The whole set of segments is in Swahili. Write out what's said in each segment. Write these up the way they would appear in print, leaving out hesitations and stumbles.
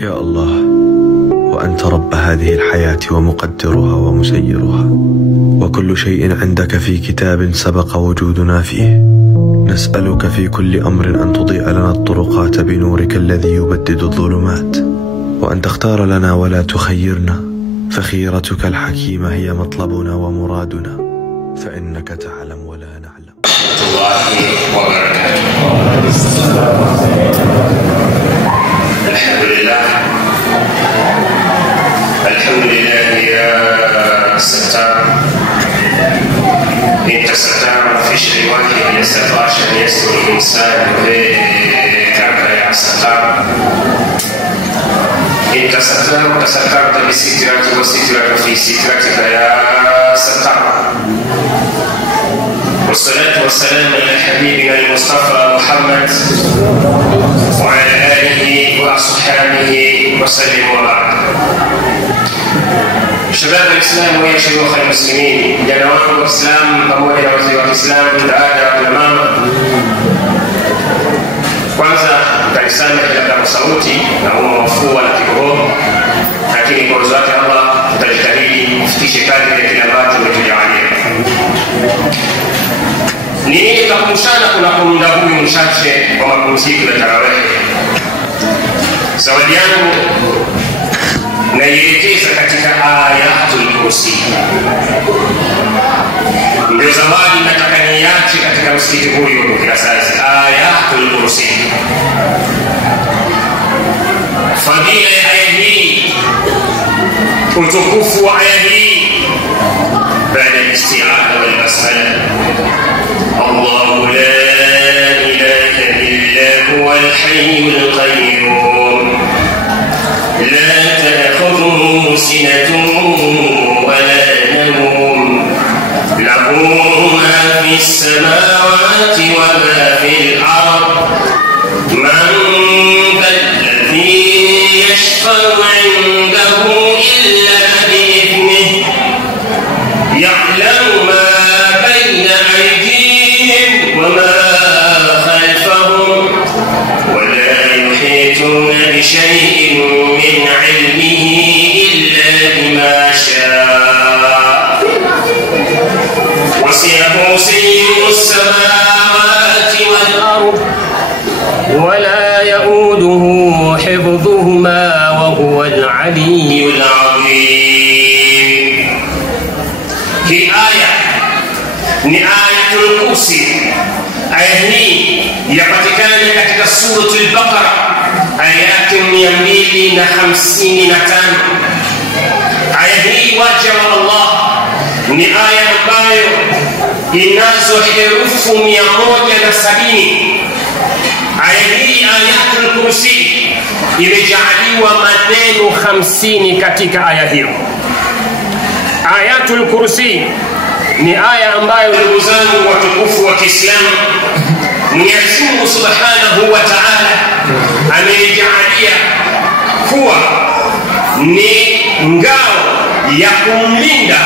يا الله، وأنت رب هذه الحياة ومقدرها ومسيرها، وكل شيء عندك في كتاب سبق وجودنا فيه. نسألك في كل أمر أن تضيء لنا الطرقات بنورك الذي يبدد الظلمات، وأن تختار لنا ولا تخيرنا، فخيرتك الحكيمة هي مطلبنا ومرادنا، فإنك تعلم ولا نعلم. ورحمة الله وبركاته. الحمد لله يا ستار، انت ستار ما فيش واحد يستطيع ان يستر الانسان كما يا ستار. انت ستار وسترت بسترك وسترك في سترتك يا ستار. والصلاة والسلام على حبيبنا المصطفى محمد وعلى آله وأصحابه وسلم وبعد. شباب الإسلام ويا شيوخ المسلمين، جنوات الإسلام pamoja na wazee wa Kiislamu, dada na mama, kwanza kanisani kwa sauti na mafua na kikohoa, lakini kwa uwezo wake Allah tutajitahidi kufikisha kadri ya kile ambacho tumetujalia. Nitakumbushana kuna muda huu mchache wa mapumziko ya tarawih. Zawadi yangu naielekeza katika Ayatul Kursi. Ndio zawadi nataka niache katika msikiti huu kwa sasa. Ayatul Kursi. Fadhila ya aya hii, utukufu wa aya hii, baada ya isti'adha wal basmala. الله لا إله إلا هو الحي القيوم لا تأخذه سنة ولا نوم له ما في السماوات وما في الأرض من ذا الذي يشفع عنده إلا بإذنه يعلم ما بين أيديهم وما خلفهم ولا يحيطون بشيء من علمه إلا بما شاء وسع كرسيه السماوات والأرض ولا يؤوده حفظهما وهو العلي العظيم. هي آية ni Ayatul Kursi. Aya hii yapatikana katika suratul Baqara ayati 255. Aya hii waja wa Allah ni aya ambayo inazo herufi 170. Aya hii Ayatul Kursi imejaliwa maneno 50 katika aya hiyo. Ayatul Kursi ni aya ambayo ndugu zangu watukufu wa Kiislamu, Mwenyezi Mungu Subhanahu wa Ta'ala ameijalia kuwa ni ngao ya kumlinda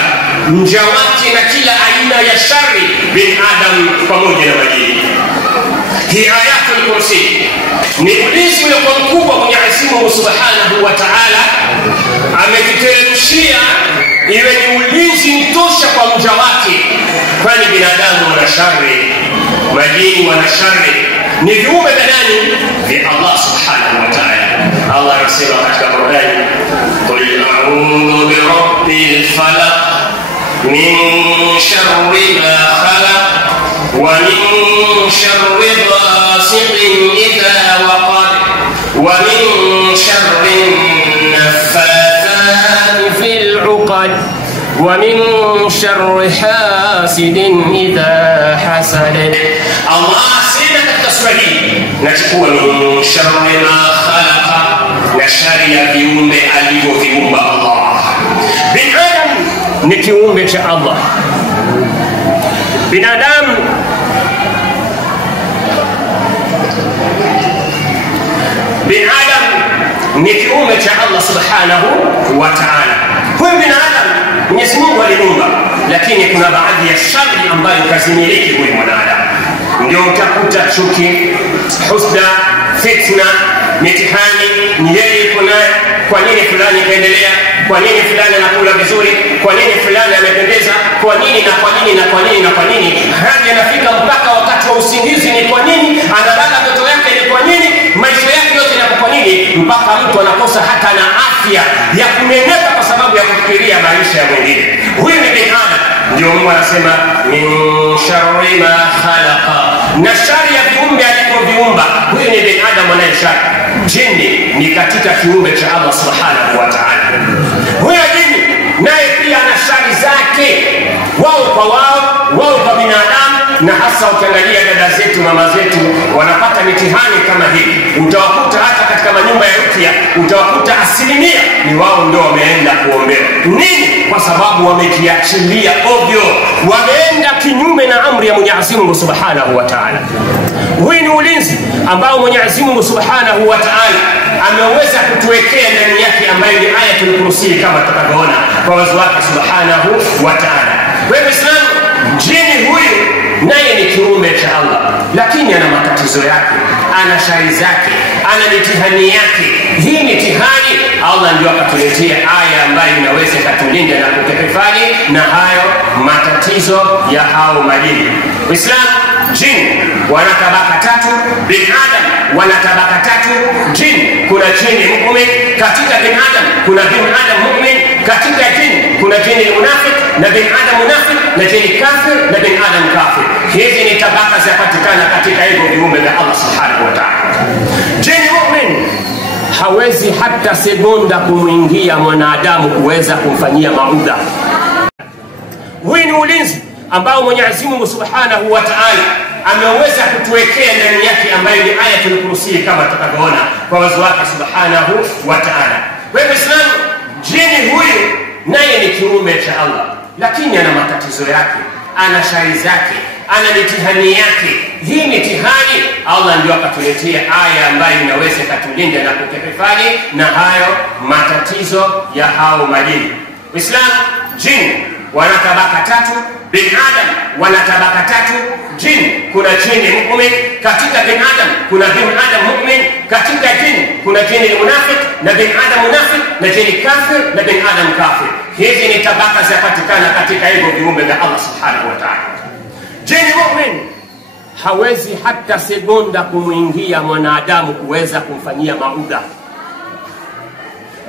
mja wake na kila aina ya shari bin Adam pamoja na majini. Hii Ayatul Kursi ni ulinzi uliokuwa mkubwa Mwenyezi Mungu Subhanahu wa Ta'ala amekiteremshia iwe ni ulinzi mtosha kwa mja wake, kwani binadamu wana shari, majini wana shari, ni viumbe nani vya Allah Subhanahu wa Ta'ala. Allah anasema katika Qur'an, qul a'udhu bi rabbil falaq min sharri ma khalaq wa min sharri ghasiqin idha waqab wa min sharri naffathati fil 'uqad ومن شر حاسد إذا حسد. الله سيدنا التسويل نتكون من شر ما خلق نشر يبيوم أليه في الله. بن آدم نكيوم بشاء الله. بن آدم نكيوم بشاء الله سبحانه وتعالى. هو بن آدم Mwenyezi Mungu aliumba, lakini kuna baadhi ya shari ambayo kazimiliki huyu mwanadamu. Ndio utakuta chuki, husda, fitna, mitihani ni yeye yuko nayo kwa nini fulani kaendelea, kwa nini fulani anakula vizuri, kwa nini fulani amependeza, kwa nini na kwa nini na kwa nini na kwa nini, hadi anafika mpaka wakati wa usingizi ni kwa nini, analala ndoto yake ni kwa nini, maisha yake yote ni kwa nini, mpaka mtu anakosa hata na afya ya kunenepa kwa sababu ya kufikiria maisha ya mwingine. Huyu ni binadamu. Ndio Mungu anasema min sharri ma khalaqa, na shari ya viumbe alivyoviumba. Huyu ni binadamu anayeshari. Jini ni katika kiumbe cha Allah subhanahu wa ta'ala. Huyo jini naye pia ana shari zake, wao kwa wao, wao kwa binadamu. Na hasa ukiangalia dada zetu, mama zetu wanapata mitihani kama hii, utawakuta hata katika manyumba ya rukia, utawakuta asilimia ni wao ndio wameenda kuombea. Nini? Kwa sababu wamekiachilia ovyo, wameenda kinyume na amri ya Mwenyezi Mungu Subhanahu wa Ta'ala. Huyu ni ulinzi ambao Mwenyezi Mungu Subhanahu wa Ta'ala ameweza kutuwekea ndani yake, ambayo ni Ayatul Kursi kama tutakavyoona kwa uwezo wake Subhanahu wa Ta'ala. Wewe Muislamu, jini huyu naye ni kiumbe cha Allah, lakini ana matatizo yake, ana shari zake, ana mitihani yake. Hii mitihani Allah ndio akatuletea aya ambayo inaweza kutulinda na kutuhifadhi na hayo matatizo ya hao majini. Uislamu, jini wana tabaka tatu, binadamu wana tabaka tatu. Jini kuna jini mu'min, katika binadamu kuna binadamu mu'min, katika jini kuna jini munafik na binadamu munafik, na jini kafir na binadamu kafir. Hizi ni tabaka zinapatikana katika hivyo viumbe vya Allah subhanahu wa ta'ala. Jini mu'min hawezi hata sekonda kumwingia mwanadamu kuweza kumfanyia maudha. Huyu ni ulinzi ambao Mwenyezi Mungu Subhanahu wa Ta'ala ameweza kutuwekea ndani yake, ambayo ni Ayatul Kursi kama tutakavyoona kwa uwezo wake Subhanahu wa Ta'ala. Wewe Muislamu, jini huyu naye ni kiumbe cha Allah, lakini ana matatizo yake, ana shari zake, ana mitihani yake. Hii mitihani Allah ndio akatuletea aya ambayo inaweza kutulinda na kutuhifadhi na hayo matatizo ya hao majini. Uislamu, jini wana tabaka tatu, binadamu wana tabaka tatu. Jini kuna jini mu'min, katika binadamu kuna binadamu mu'min, katika jini kuna jini munafik na binadamu munafik, na jini kafir na binadamu kafir. Hizi ni tabaka zinapatikana katika hivyo viumbe vya Allah subhanahu wa ta'ala. Jini mu'min hawezi hata sekonda kumwingia mwanadamu kuweza kumfanyia maudha.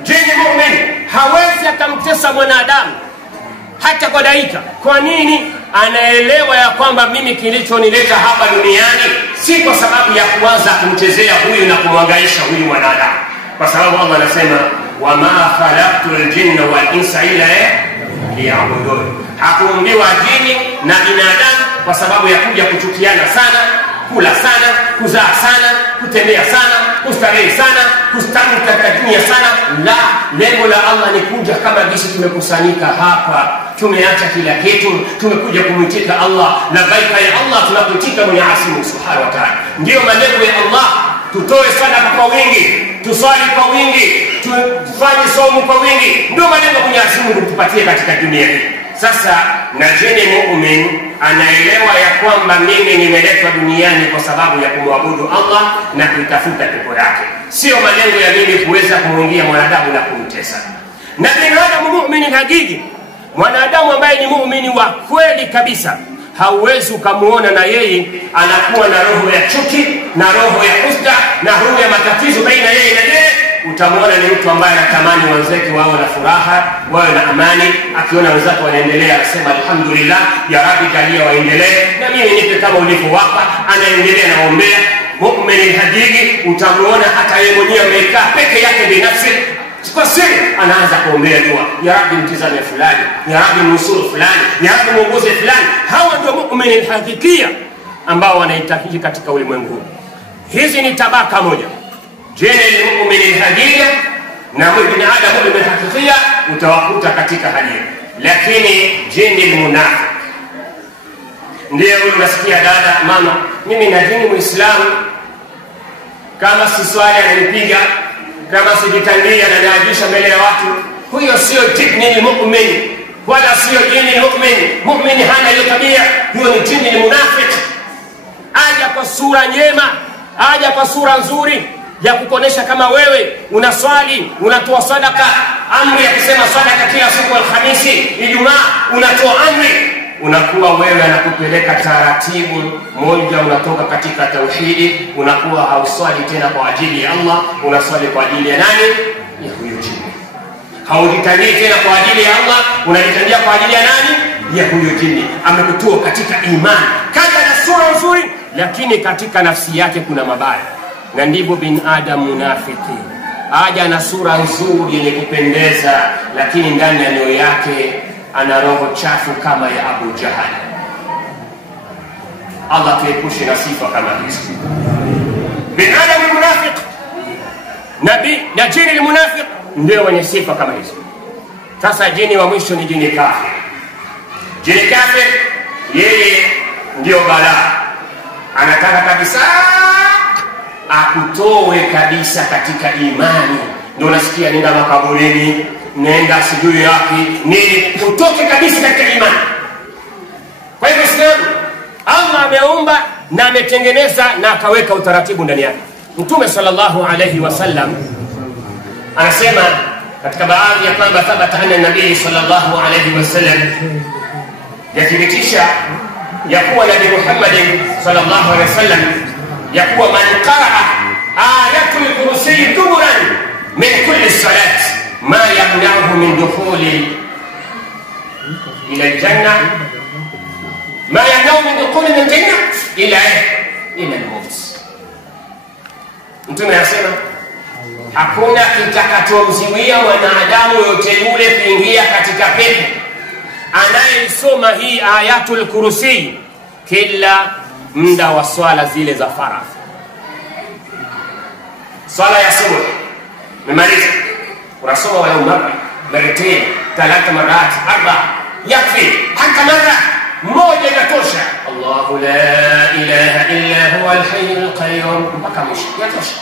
Jini mu'min hawezi akamtesa mwanadamu hata kwa dakika. Kwa nini? Anaelewa ya kwamba mimi kilichonileta hapa duniani si kwa sababu ya kuanza kumchezea huyu na kumwangaisha huyu mwanadamu, kwa sababu Allah anasema wama khalaqtul jinna wal insa illa liya'budun. Hakuumbiwa jini na binadamu kwa sababu ya kuja kuchukiana sana, kula sana, kuzaa sana, kutembea sana, kustarehe sana, kustarehe sana. La, lengo la Allah ni kuja kama jinsi tumekusanyika hapa, tumeacha kila kitu, tumekuja kumwitika Allah. Labbaika ya Allah, tunakuitika Mwenyezi Mungu Subhanahu wa Ta'ala. Ndio malengo ya Allah. Tutoe sadaka kwa wingi, tusali kwa wingi, tufanye somo kwa wingi. Ndio malengo Mwenyezi Mungu kutupatia katika dunia hii. Sasa na jini mu'min anaelewa ya kwamba mimi nimeletwa duniani kwa sababu ya kumwabudu Allah na kuitafuta pepo yake, sio malengo ya mimi kuweza kumwingia mwanadamu na kumtesa. Na binadamu mu'min hakiki, mwanadamu ambaye ni muumini wa kweli kabisa, hauwezi ukamuona na yeye anakuwa na roho ya chuki na roho ya husda na roho ya matatizo baina yeye na yeye. Utamuona ni mtu ambaye anatamani wenzake wawe na furaha, wawe na amani. Akiona wenzake wanaendelea anasema alhamdulillah, ya Rabbi jalia waendelee na mimi nipe kama ulivyowapa. Anaendelea na ombea. Muumini hadigi, utamuona hata yeye mwenyewe amekaa peke yake binafsi, kwa siri anaanza kuombea dua, ya Rabbi mtizame fulani, ya Rabbi mnusuru fulani, ya Rabbi muongoze fulani. Hawa ndio muumini hakikia ambao wanaitakiki katika ulimwengu. Hizi ni tabaka moja. Jini muumini hakikia na binadamu muumini hakikia utawakuta katika hali. Lakini jini munafiki, ndio unasikia dada, mama, mimi na jini Muislamu, kama si swali ananipiga, kama sijitangia na naajisha mbele ya watu. Huyo sio jini mu'min, wala sio jini mu'min. Mu'min hana hiyo tabia, huyo ni jini munafiki. Aja kwa sura njema, aja kwa sura nzuri, ya kukonesha kama wewe unaswali, unatoa sadaka, amri ya kusema sadaka kila siku Alhamisi, Ijumaa, unatoa amri, unakuwa wewe anakupeleka taratibu moja, unatoka katika tauhidi, unakuwa hauswali tena kwa ajili ya Allah, unaswali kwa ajili ya nani? Ya huyo jini. Haujitandii tena kwa ajili ya Allah, unajitandia kwa ajili ya nani? Ya huyo jini. Amekutoa katika imani, kaja na sura nzuri, lakini katika nafsi yake kuna mabaya. Na ndivyo bin Adam munafiki, aja na sura nzuri yenye kupendeza, lakini ndani ya nyoyo yake ana roho chafu kama ya Abu Jahal. Allah tuepushe na sifa kama hizo. Bin Adam munafiki, nabii na jini munafiki ndio wenye sifa kama hizo. Sasa jini wa mwisho ni jini kafir. Jini kafir yeye ndio balaa, anataka kabisa akutoe kabisa katika imani. Ndio unasikia nenda makaburini, nenda sijui yapi nini, utoke kabisa katika imani. Kwa hivyo Islam Allah ameumba na ametengeneza na akaweka utaratibu ndani yake. Mtume sallallahu alayhi wasallam anasema katika baadhi ya kwamba thabata anna nabii sallallahu alayhi wasallam yathibitisha ya kuwa Nabii Muhammad sallallahu alayhi wasallam ya kuwa man qaraa ayatul kursi duburan min kulli salat ma yamna'uhu min dukhuli ila aljanna, ma yamna'uhu min dukhuli min aljanna ila al-maut. Mtume anasema hakuna kitakachomziwia mwanadamu yote yule kuingia katika pepo anayesoma hii ayatul kursi kila muda wa swala zile za faradhi. Swala ya subuh memaliza, unasoma walau mara, maratain, 3 marat, 4, yakfi, hata mara moja inatosha. Allahu la ilaha illa huwa al-hayyul qayyum, mpaka mwisho yatosha.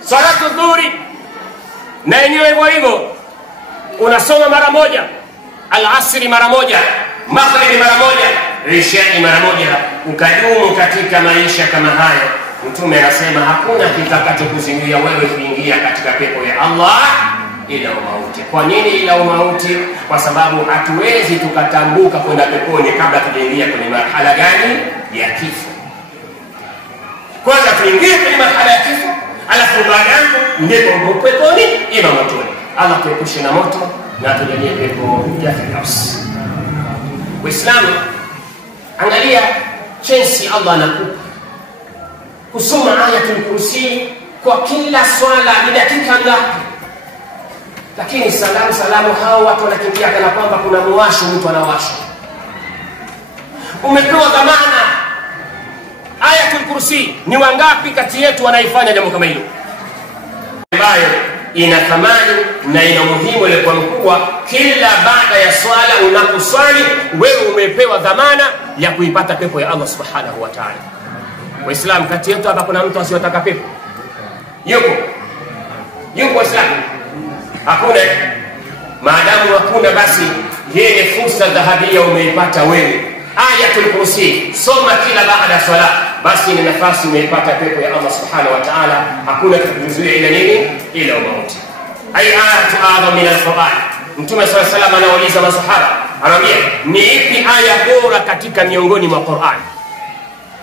Salatu dhuhuri na yenyewe hivyo hivyo, unasoma mara moja, al-asri mara moja, maghrib mara moja, isha mara moja, ukadumu katika maisha kama hayo. Mtume anasema hakuna kitakachokuzuia wewe kuingia katika pepo ya Allah ila mauti. Kwa nini ila mauti? Kwa sababu hatuwezi tukatambuka kwenda peponi kabla tujaingia kwenye marhala gani ya kifo. Kwanza tuingie kwenye marhala ya kifo, alafu baadaye ndipo peponi ima motoni. Allah tuepushe na moto na tujalie pepo ya Firdaus. Uislamu, angalia chance Allah anakupa kusoma ayatul kursi kwa kila swala ni dakika ngapi? Lakini salamu hao watu wanakimbia kana kwamba kuna muwasho, mtu anawasha. Umepewa dhamana ayatul kursi, ni wangapi kati yetu wanaifanya jambo kama hilo? Ambayo ina thamani na ina umuhimu ile kwa mkubwa. Kila baada ya swala unaposwali wewe umepewa dhamana ya kuipata pepo ya Allah subhanahu wa ta'ala. Waislamu, kati yetu hapa kuna mtu asiyotaka pepo? Yuko Waislamu? Hakuna. Maadamu hakuna, basi yeye fursa dhahabia umeipata wewe. Ayatul kursi soma kila baada ya swala, basi ni nafasi umeipata pepo ya Allah subhanahu wa ta'ala. Hakuna kukuzuia ila nini? Ila mauti. Ay ayatu a'zam min al-Qur'an. Mtume sallallahu alayhi wasallam anauliza masahaba, anawaambia ni ipi aya bora katika miongoni mwa Qur'an?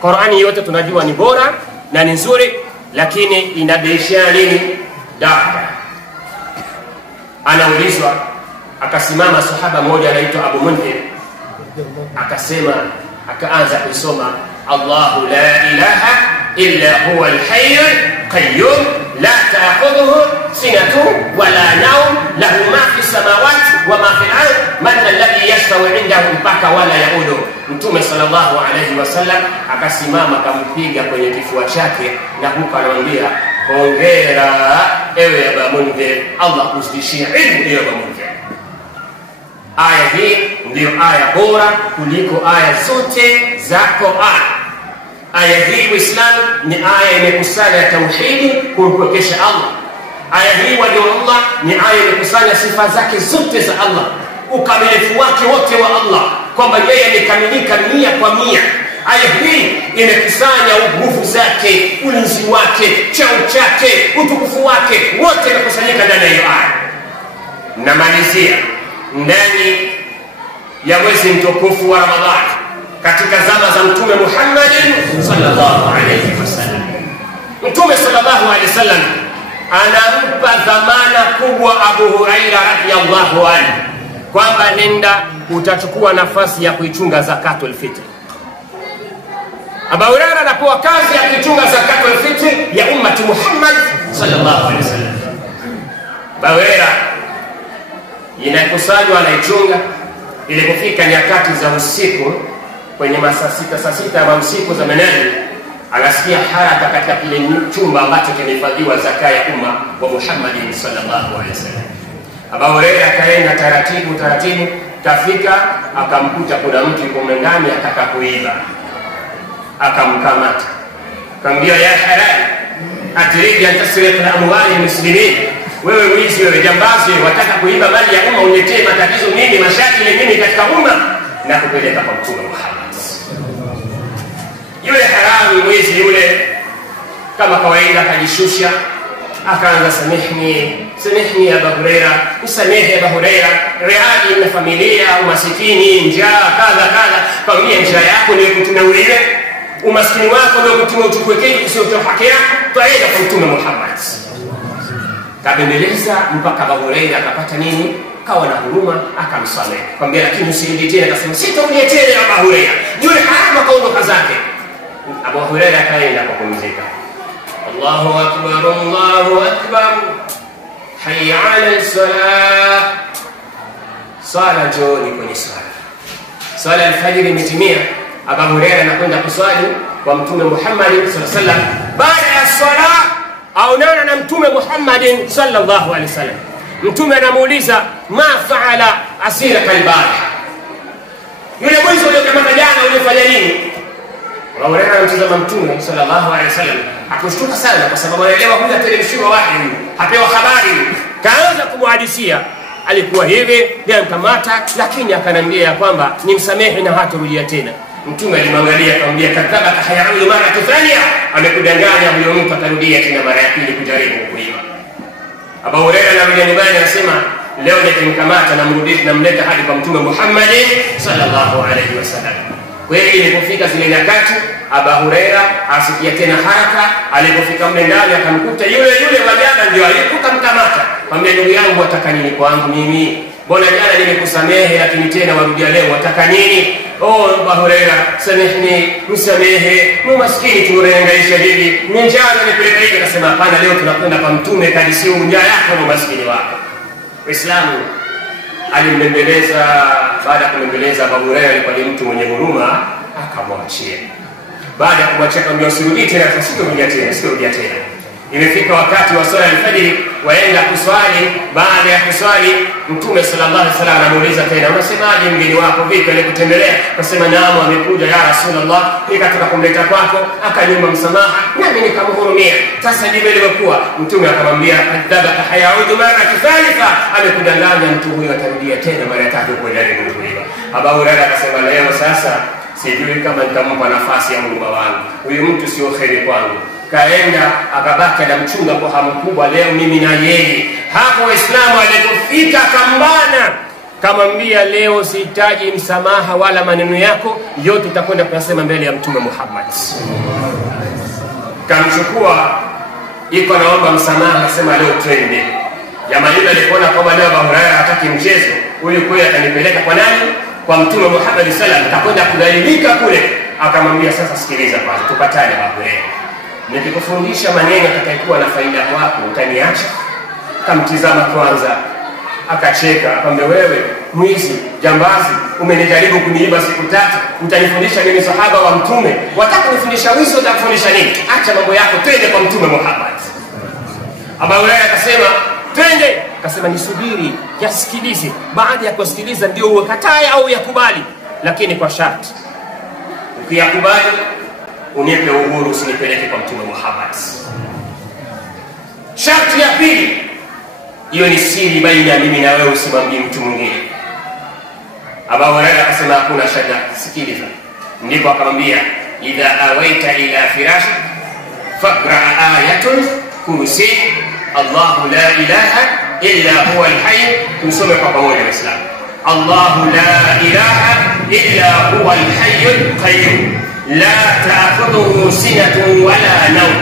Qur'ani yote tunajua ni bora na ni nzuri, lakini inabishia nini? Daraja. Anaulizwa, akasimama sahaba mmoja anaitwa Abu Mundhir, akasema, akaanza kusoma Allahu la ilaha illa huwa al-hayyul qayyum la ta'khudhuhu sinatun wala nawm lahu ma fi samawati wa ma fi al-ard man alladhi yashfa'u 'indahu mpaka wala yaudu. Mtume sallallahu alayhi wasallam akasimama akampiga kwenye kifua chake na huko anamwambia, hongera ewe Abu Mundhir, Allah kuzidishia ilmu ewe Abu Mundhir. Aya hii ndio aya bora kuliko aya zote za Qur'an. Aya hii Uislamu ni aya imekusanya tauhidi, kumpwekesha Allah. Aya hii wajua Allah ni aya imekusanya sifa zake zote za Allah, ukamilifu wake wote wa Allah, kwamba yeye amekamilika 100%. aya hii imekusanya nguvu zake, ulinzi wake, cheo chake, utukufu wake, wote umekusanyika ndani ya hiyo aya. Namalizia ndani ya mwezi mtukufu wa Ramadhani katika zama za Mtume Muhammad sallallahu alayhi wasallam. Mtume sallallahu alayhi wasallam anampa dhamana kubwa Abu Huraira radhiyallahu anhu kwamba nenda utachukua nafasi ya kuichunga zakatul fitr. Abu Huraira anapewa kazi ya kuichunga zakatul fitr ya ummati Muhammad sallallahu alayhi wasallam. Abu Huraira inakusanywa anaichunga. Ilipofika nyakati za usiku kwenye masaa sita ya usiku za manane, anasikia haraka katika kile chumba ambacho kimehifadhiwa zaka ya umma wa Muhammad sallallahu alaihi wasallam. Abu Huraira akaenda taratibu, kafika akamkuta kuna mtu yuko ndani ataka kuiba. Akamkamata. Akamwambia, ya halali, atiridi antasriqa amwali muslimin. Wewe mwizi, wewe jambazi, wataka kuiba mali ya umma, uniletee matatizo mimi, mashakili mimi katika umma, na kupeleka kwa Mtume Muhammad. Yule haramu mwizi yule kama kawaida akajishusha, akaanza samihni Abu Huraira, nisamehe Abu Huraira, reali na familia, umasikini, njaa, kadha. Kwambia njaa yako ndio kutumia wewe, umasikini wako ndio kutumia uchukue kitu usiotoa haki yako, twaenda kwa Mtume Muhammad. Kabembeleza mpaka Abu Huraira akapata nini? Kawa na huruma, akamsamehe. Kwambia lakini usirudi tena. Akasema sitarudi tena Abu Huraira. Yule haramu akaondoka zake. Abu Huraira akaenda kupumzika. Allahu akbar, Allahu akbar, hayya ala salah. Sala jioni kwenye sala alfajiri imetimia. Abu Huraira anakwenda kuswali kwa Mtume Muhammad sallallahu alaihi wasallam. Baada ya swala aonana na Mtume Muhammad sallallahu alaihi wasallam. Mtume anamuuliza, ma faala asira kalbariha, yule mwizi uliokamata jana ulifanya nini? Abu Huraira anamtazama Mtume sallallahu alaihi wasallam, akushtuka sana kwa sababu anaelewa huyu ateremshiwa wahi, hapewa habari. Kaanza kumhadithia alikuwa hivi, ndiye mkamata, lakini akanambia kwamba nimsamehe na hatarudia tena. Mtume alimwangalia akamwambia, kadhabaka hayaudu mara thania, amekudanganya huyo mtu, atarudia tena mara ya pili kujaribu kuiba. Abu Huraira anarudia nyumbani, anasema leo nikimkamata namleta hadi kwa Mtume Muhammad sallallahu alaihi wasallam. Kweli ilipofika zile nyakati, Abu Huraira asikia tena haraka. Alipofika mle ndani akamkuta yule wa jana ndio alikukamata. Mwambie, ndugu yangu, wataka nini kwangu mimi? Mbona jana nimekusamehe lakini tena warudia leo, wataka nini? Abu Huraira, samehni, msamehe, maskini tunahangaisha hivi, ni njaa nipeleka hivi. Akasema hapana, leo tunakwenda kwa Mtume, kadisiu njaa yako na maskini wako. Uislamu alimbembeleza. Baada ya kumbembeleza, Abu Huraira alikuwa ni mtu mwenye huruma, akamwachia. Baada ya kumwachia akamwambia, usirudi tena, sitorudia tena. Imefika wakati wa swala alfajiri, waenda kuswali. Baada ya kuswali, Mtume sallallahu alaihi wasallam anamuuliza tena, unasemaje mgeni wako, vipi alikutembelea? Akasema, naam, amekuja ya Rasulullah, nikataka kumleta kwako, akaniomba msamaha nami nikamhurumia. Sasa ndivyo ilivyokuwa. Mtume akamwambia, kadhabaka hayaudu mara thalitha, amekudanganya mtu huyo, atarudia tena mara ya tatu kujaribu kuiba. Abu Huraira akasema, leo sasa sijui kama nitampa nafasi ya Mungu wangu, huyu mtu sio kheri kwangu. Kaenda akabaki na mchunga kwa hamu kubwa, leo mimi na yeye. Hapo Waislamu alipofika kambana, kamwambia, leo sihitaji msamaha wala maneno yako, yote utakwenda kuyasema mbele ya Mtume Muhammad. Kamchukua, iko naomba msamaha, akasema leo twende. Jamaa yule alipoona kwamba leo Abu Huraira hataki mchezo, huyu kweli atanipeleka kwa nani? Kwa Mtume Muhammad sallallahu alaihi wasallam, takwenda kudhalilika kule. Akamwambia, sasa sikiliza bwana, tupatane Abu Huraira, nikikufundisha maneno atakayekuwa na faida kwako utaniacha? Kamtizama kwanza, akacheka, akamwambia, wewe mwizi, jambazi, umenijaribu kuniiba siku 3, utanifundisha nini sahaba wa Mtume? Wataka kunifundisha wizi, utakufundisha nini? Acha mambo yako, twende kwa Mtume Muhammad. Abu Huraira akasema, twende. Akasema, nisubiri yasikilize, baada ya kusikiliza ndio ukatae au yakubali, lakini kwa sharti, ukiyakubali unipe uhuru, usinipeleke kwa Mtume Muhammad. Sharti ya pili, hiyo ni siri baina ya mimi na wewe, usimwambie mtu mwingine. Abu Huraira akasema, hakuna shaka, sikiliza, ndipo akamwambia idha awaita ila firashi faqra ayatul kursi Allahu la ilaha illa huwa al-hayy. Tusome kwa pamoja Waislamu. Allahu la ilaha illa huwa al-hayy al-qayyum la ta'khudhuhu sinatun wala nawm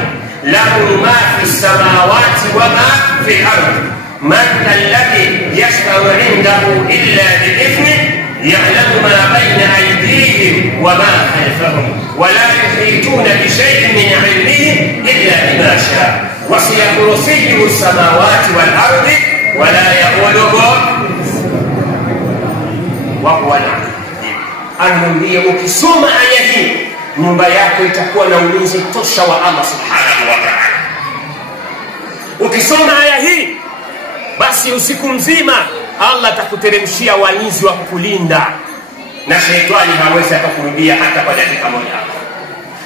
lahu ma fi as-samawati wa ma fi al-ard man alladhi yashfa'u 'indahu illa bi'idhnihi يعلم ما بين أيديهم وما خلفهم ولا يحيطون بشيء من علمه إلا بما شاء وسع كرسيه السماوات والأرض ولا يؤوده وهو العلي العظيم. Anamwambia ukisoma aya hii nyumba yako itakuwa na ulinzi tosha wa Allah subhanahu wa ta'ala. Ukisoma aya hii basi usiku mzima Allah atakuteremshia walinzi wa kukulinda na shetani hawezi akakurudia hata kwa dakika moja.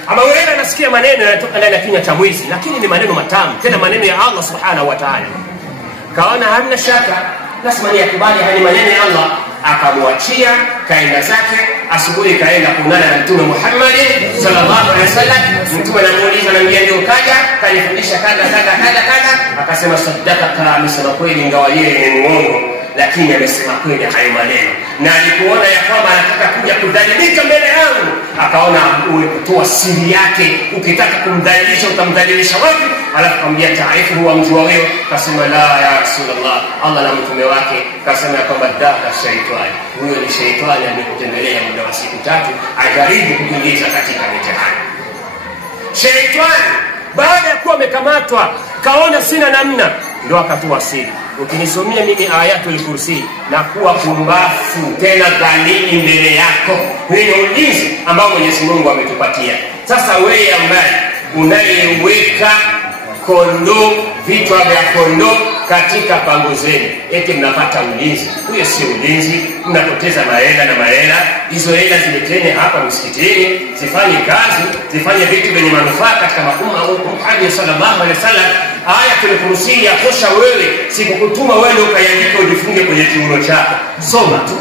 Ama wewe unasikia maneno yanatoka ndani ya kinywa cha mwizi, lakini ni maneno matamu, tena maneno ya Allah subhanahu wa ta'ala. Kaona hamna shaka, lazima yakubali haya maneno ya Allah, akamwachia kaenda zake. Asubuhi kaenda kuonana na Mtume Muhammad sallallahu alaihi wasallam. Mtume anamuuliza, anamwambia ndio kaja kanifundisha kadha kadha kadha kadha. Akasema sadaka, amesema kweli, ingawa yeye ni muongo lakini amesema kweli hayo maneno. Na alipoona ya kwamba anataka kuja kudhalilika mbele yangu, akaona kutoa siri yake. Ukitaka kumdhalilisha utamdhalilisha wapi? Alafu akamwambia taarifu huwa mtu wa wewe. Akasema la ya Rasulullah, Allah na mtume wake akasema kwamba daka shaitani, huyo ni shaitani alikutembelea muda wa siku 3 ajaribu kukuingiza katika mitihani. Shaitani baada ya kuwa amekamatwa kaona sina namna, ndio akatoa siri. Ukinisomea mimi ayatul kursi na kuwa kumbafu tena dhalili mbele yako. Huyo ni ulinzi ambao Mwenyezi Mungu ametupatia. Sasa wewe ambaye unayeweka kondoo, vichwa vya kondoo katika pango zenu, eti mnapata ulinzi, huyo si ulinzi. Mnapoteza mahela na mahela. Hizo hela ziletene hapa msikitini, zifanye kazi, zifanye vitu vyenye manufaa katika umma wa Muhammad sallallahu alaihi wasallam. Ayatul kursi yakosha wewe, sikukutuma wewe ukaandike ujifunge kwenye kiuno chako. Soma tu.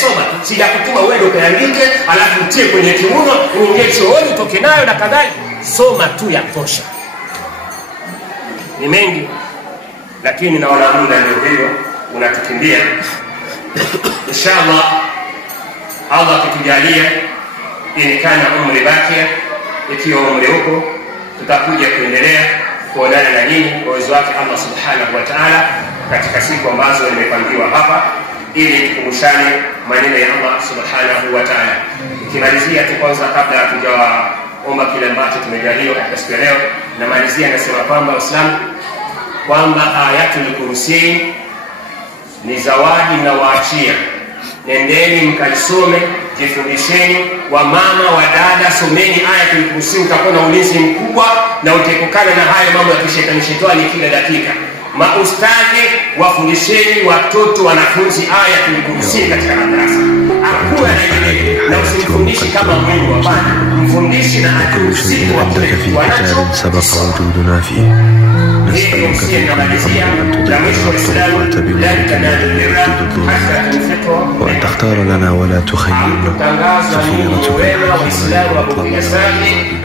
Soma tu. Sijakutuma wewe ukaandike alafu utie kwenye kiuno uingie chooni utoke nayo na kadhalika. Soma tu yakosha. Ni mengi lakini naona muda ndio hiyo unatukimbia. Inshallah Allah akitujalia, inikana umri bakia, ikiwa umri huko tutakuja kuendelea kuonana na nyinyi kwa uwezo wake Allah subhanahu wa ta'ala katika siku ambazo nimepangiwa hapa, ili tukumbushane maneno ya Allah subhanahu wa ta'ala. Nikimalizia tu kwanza, kabla hatujaomba kile ambacho tumejaliwa katika siku leo, na malizia nasema kwamba Uislamu, kwamba ayatul kursi ni zawadi na waachia. Nendeni mkaisome, jifundisheni. Wa mama wa dada, someni ayatul kursi, utakuwa na ulinzi mkubwa na utaepukana na hayo mambo ya kishetani kila dakika. Maustadhi, wafundisheni watoto wanafunzi ayatul kursi katika madrasa. Hakuna nyingine, na usimfundishi kama Mungu, hapana. Mfundishi na ayatul kursi كتاب سبق وجودنا فيه. نسألك في كل أمر أن تضلنا الطرقات بنورك الذي يجدد الظلمات، وأن تختار لنا ولا تخيرنا خيرتك الحكيم يا رب العالمين.